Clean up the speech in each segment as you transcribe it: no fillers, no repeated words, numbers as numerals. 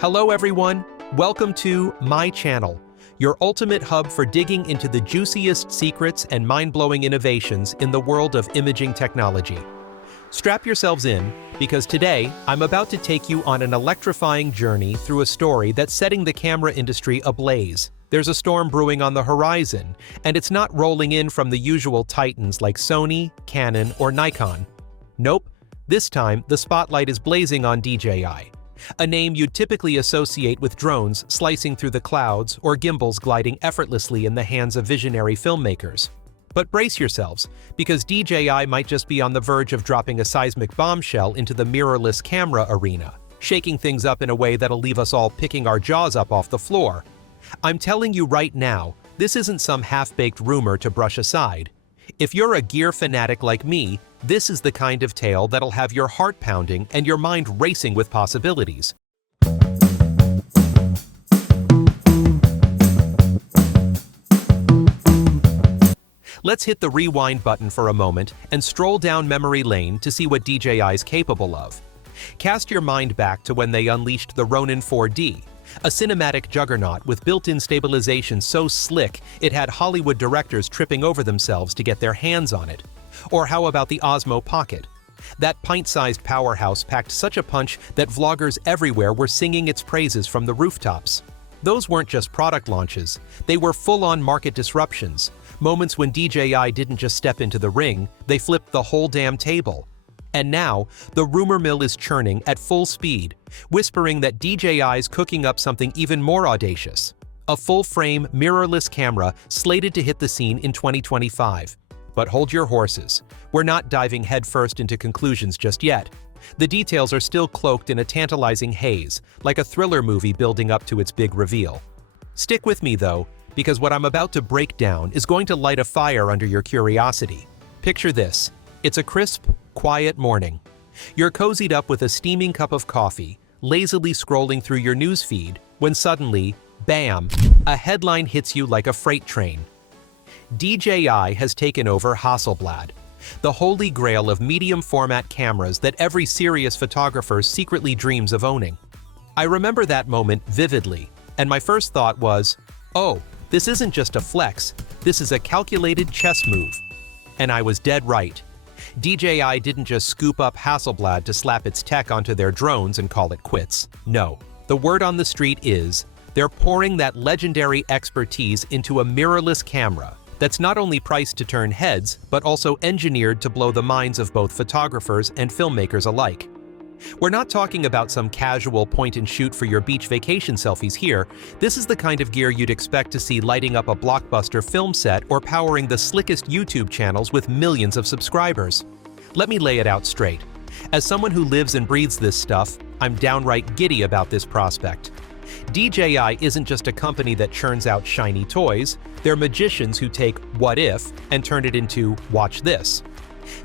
Hello everyone, welcome to my channel, your ultimate hub for digging into the juiciest secrets and mind-blowing innovations in the world of imaging technology. Strap yourselves in, because today I'm about to take you on an electrifying journey through a story that's setting the camera industry ablaze. There's a storm brewing on the horizon, and it's not rolling in from the usual titans like Sony, Canon, or Nikon. Nope, this time the spotlight is blazing on DJI. A name you'd typically associate with drones slicing through the clouds or gimbals gliding effortlessly in the hands of visionary filmmakers. But brace yourselves, because DJI might just be on the verge of dropping a seismic bombshell into the mirrorless camera arena, shaking things up in a way that'll leave us all picking our jaws up off the floor. I'm telling you right now, this isn't some half-baked rumor to brush aside. If you're a gear fanatic like me, this is the kind of tale that'll have your heart pounding and your mind racing with possibilities. Let's hit the rewind button for a moment and stroll down memory lane to see what DJI's capable of. Cast your mind back to when they unleashed the Ronin 4D, a cinematic juggernaut with built-in stabilization so slick it had Hollywood directors tripping over themselves to get their hands on it. Or how about the Osmo Pocket? That pint-sized powerhouse packed such a punch that vloggers everywhere were singing its praises from the rooftops. Those weren't just product launches, they were full-on market disruptions, moments when DJI didn't just step into the ring, they flipped the whole damn table. And now, the rumor mill is churning at full speed, whispering that DJI's cooking up something even more audacious. A full-frame, mirrorless camera slated to hit the scene in 2025. But hold your horses. We're not diving headfirst into conclusions just yet. The details are still cloaked in a tantalizing haze, like a thriller movie building up to its big reveal. Stick with me though, because what I'm about to break down is going to light a fire under your curiosity. Picture this. It's a crisp, quiet morning. You're cozied up with a steaming cup of coffee, lazily scrolling through your news feed, when suddenly, bam, a headline hits you like a freight train. DJI has taken over Hasselblad, the holy grail of medium-format cameras that every serious photographer secretly dreams of owning. I remember that moment vividly, and my first thought was, oh, this isn't just a flex, this is a calculated chess move. And I was dead right. DJI didn't just scoop up Hasselblad to slap its tech onto their drones and call it quits. No, the word on the street is, they're pouring that legendary expertise into a mirrorless camera that's not only priced to turn heads, but also engineered to blow the minds of both photographers and filmmakers alike. We're not talking about some casual point-and-shoot for your beach vacation selfies here. This is the kind of gear you'd expect to see lighting up a blockbuster film set or powering the slickest YouTube channels with millions of subscribers. Let me lay it out straight. As someone who lives and breathes this stuff, I'm downright giddy about this prospect. DJI isn't just a company that churns out shiny toys, they're magicians who take what if and turn it into watch this.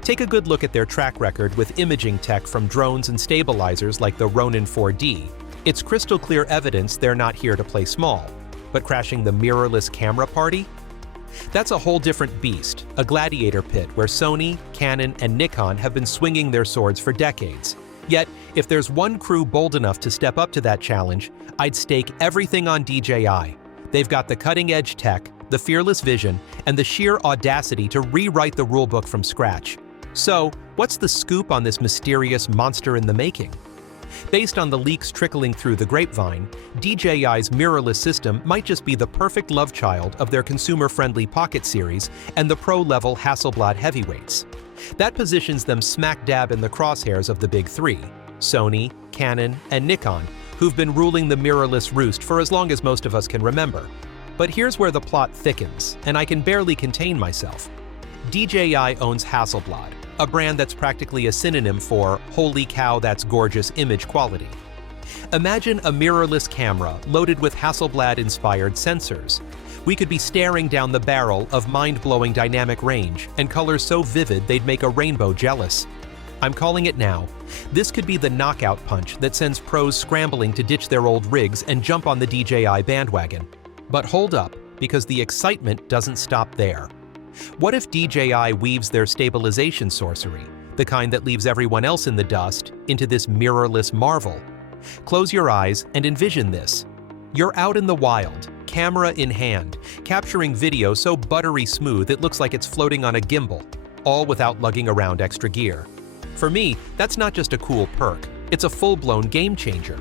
Take a good look at their track record with imaging tech from drones and stabilizers like the Ronin 4D. It's crystal clear evidence they're not here to play small, but crashing the mirrorless camera party? That's a whole different beast, a gladiator pit where Sony, Canon, and Nikon have been swinging their swords for decades. Yet, if there's one crew bold enough to step up to that challenge, I'd stake everything on DJI. They've got the cutting-edge tech, the fearless vision, and the sheer audacity to rewrite the rulebook from scratch. So, what's the scoop on this mysterious monster in the making? Based on the leaks trickling through the grapevine, DJI's mirrorless system might just be the perfect love child of their consumer-friendly Pocket series and the pro-level Hasselblad heavyweights. That positions them smack dab in the crosshairs of the big three, Sony, Canon, and Nikon, who've been ruling the mirrorless roost for as long as most of us can remember. But here's where the plot thickens, and I can barely contain myself. DJI owns Hasselblad, a brand that's practically a synonym for holy cow, that's gorgeous image quality. Imagine a mirrorless camera loaded with Hasselblad-inspired sensors. We could be staring down the barrel of mind-blowing dynamic range and colors so vivid they'd make a rainbow jealous. I'm calling it now. This could be the knockout punch that sends pros scrambling to ditch their old rigs and jump on the DJI bandwagon. But hold up, because the excitement doesn't stop there. What if DJI weaves their stabilization sorcery, the kind that leaves everyone else in the dust, into this mirrorless marvel? Close your eyes and envision this. You're out in the wild, camera in hand, capturing video so buttery smooth it looks like it's floating on a gimbal, all without lugging around extra gear. For me, that's not just a cool perk, it's a full-blown game changer.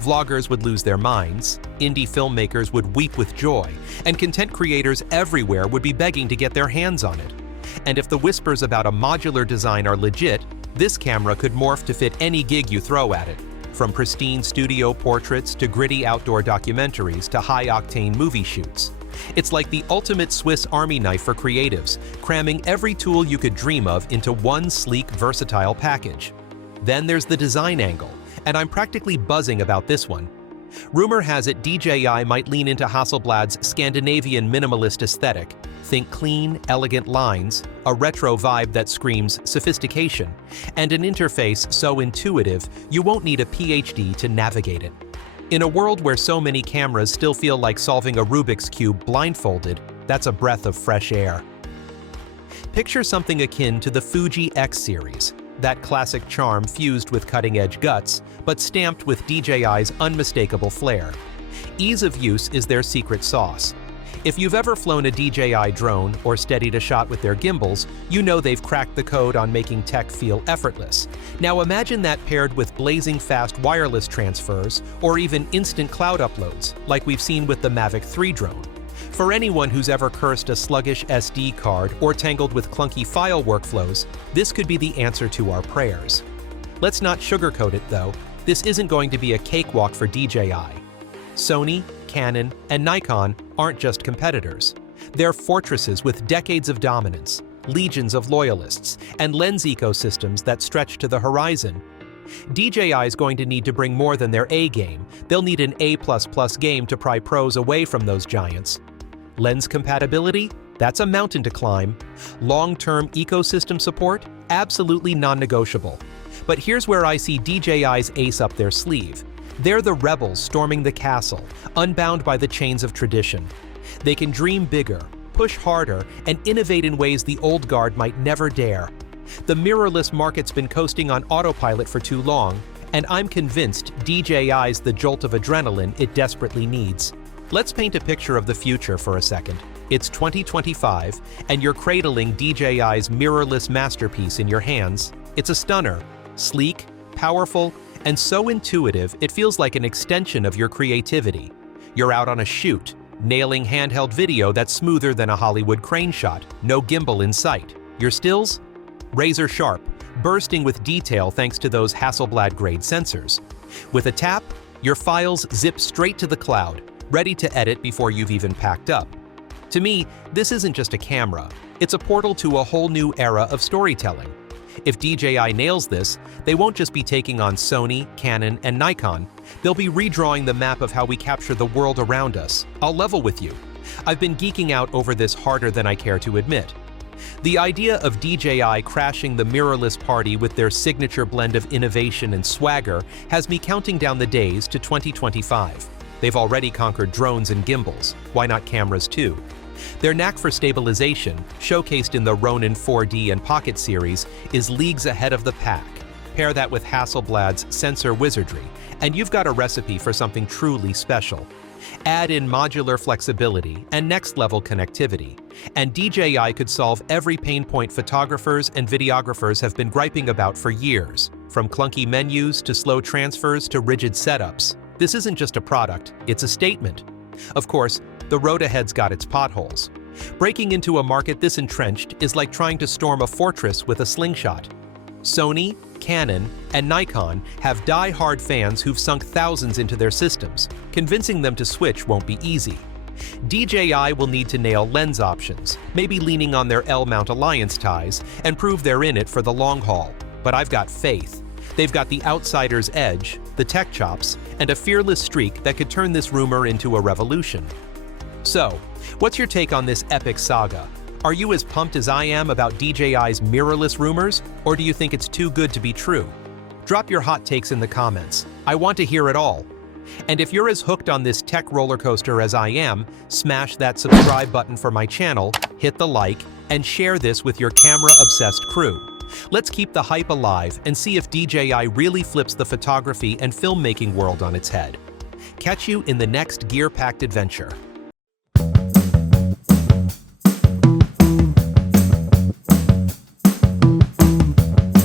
Vloggers would lose their minds, indie filmmakers would weep with joy, and content creators everywhere would be begging to get their hands on it. And if the whispers about a modular design are legit, this camera could morph to fit any gig you throw at it. From pristine studio portraits to gritty outdoor documentaries to high-octane movie shoots. It's like the ultimate Swiss Army knife for creatives, cramming every tool you could dream of into one sleek, versatile package. Then there's the design angle, and I'm practically buzzing about this one. Rumor has it DJI might lean into Hasselblad's Scandinavian minimalist aesthetic. Think clean, elegant lines, a retro vibe that screams sophistication, and an interface so intuitive you won't need a PhD to navigate it. In a world where so many cameras still feel like solving a Rubik's Cube blindfolded, that's a breath of fresh air. Picture something akin to the Fuji X series, that classic charm fused with cutting-edge guts, but stamped with DJI's unmistakable flair. Ease of use is their secret sauce. If you've ever flown a DJI drone or steadied a shot with their gimbals, you know they've cracked the code on making tech feel effortless. Now imagine that paired with blazing fast wireless transfers or even instant cloud uploads, like we've seen with the Mavic 3 drone. For anyone who's ever cursed a sluggish SD card or tangled with clunky file workflows, this could be the answer to our prayers. Let's not sugarcoat it though, this isn't going to be a cakewalk for DJI. Sony, Canon, and Nikon aren't just competitors. They're fortresses with decades of dominance, legions of loyalists, and lens ecosystems that stretch to the horizon. DJI is going to need to bring more than their A game. They'll need an A++ game to pry pros away from those giants. Lens compatibility? That's a mountain to climb. Long-term ecosystem support? Absolutely non-negotiable. But here's where I see DJI's ace up their sleeve. They're the rebels storming the castle, unbound by the chains of tradition. They can dream bigger, push harder, and innovate in ways the old guard might never dare. The mirrorless market's been coasting on autopilot for too long, and I'm convinced DJI's the jolt of adrenaline it desperately needs. Let's paint a picture of the future for a second. It's 2025, and you're cradling DJI's mirrorless masterpiece in your hands. It's a stunner, sleek, powerful, and so intuitive it feels like an extension of your creativity. You're out on a shoot, nailing handheld video that's smoother than a Hollywood crane shot, no gimbal in sight. Your stills? Razor sharp, bursting with detail thanks to those Hasselblad-grade sensors. With a tap, your files zip straight to the cloud, ready to edit before you've even packed up. To me, this isn't just a camera, it's a portal to a whole new era of storytelling. If DJI nails this, they won't just be taking on Sony, Canon, and Nikon, they'll be redrawing the map of how we capture the world around us. I'll level with you. I've been geeking out over this harder than I care to admit. The idea of DJI crashing the mirrorless party with their signature blend of innovation and swagger has me counting down the days to 2025. They've already conquered drones and gimbals, why not cameras too? Their knack for stabilization, showcased in the Ronin 4D and Pocket series, is leagues ahead of the pack. Pair that with Hasselblad's sensor wizardry, and you've got a recipe for something truly special. Add in modular flexibility and next-level connectivity, and DJI could solve every pain point photographers and videographers have been griping about for years, from clunky menus to slow transfers to rigid setups. This isn't just a product, it's a statement. Of course, the road ahead's got its potholes. Breaking into a market this entrenched is like trying to storm a fortress with a slingshot. Sony, Canon, and Nikon have die-hard fans who've sunk thousands into their systems. Convincing them to switch won't be easy. DJI will need to nail lens options, maybe leaning on their L-mount alliance ties, and prove they're in it for the long haul. But I've got faith. They've got the outsider's edge, the tech chops, and a fearless streak that could turn this rumor into a revolution. So, what's your take on this epic saga? Are you as pumped as I am about DJI's mirrorless rumors, or do you think it's too good to be true? Drop your hot takes in the comments. I want to hear it all. And if you're as hooked on this tech roller coaster as I am, smash that subscribe button for my channel, hit the like, and share this with your camera-obsessed crew. Let's keep the hype alive and see if DJI really flips the photography and filmmaking world on its head. Catch you in the next gear-packed adventure.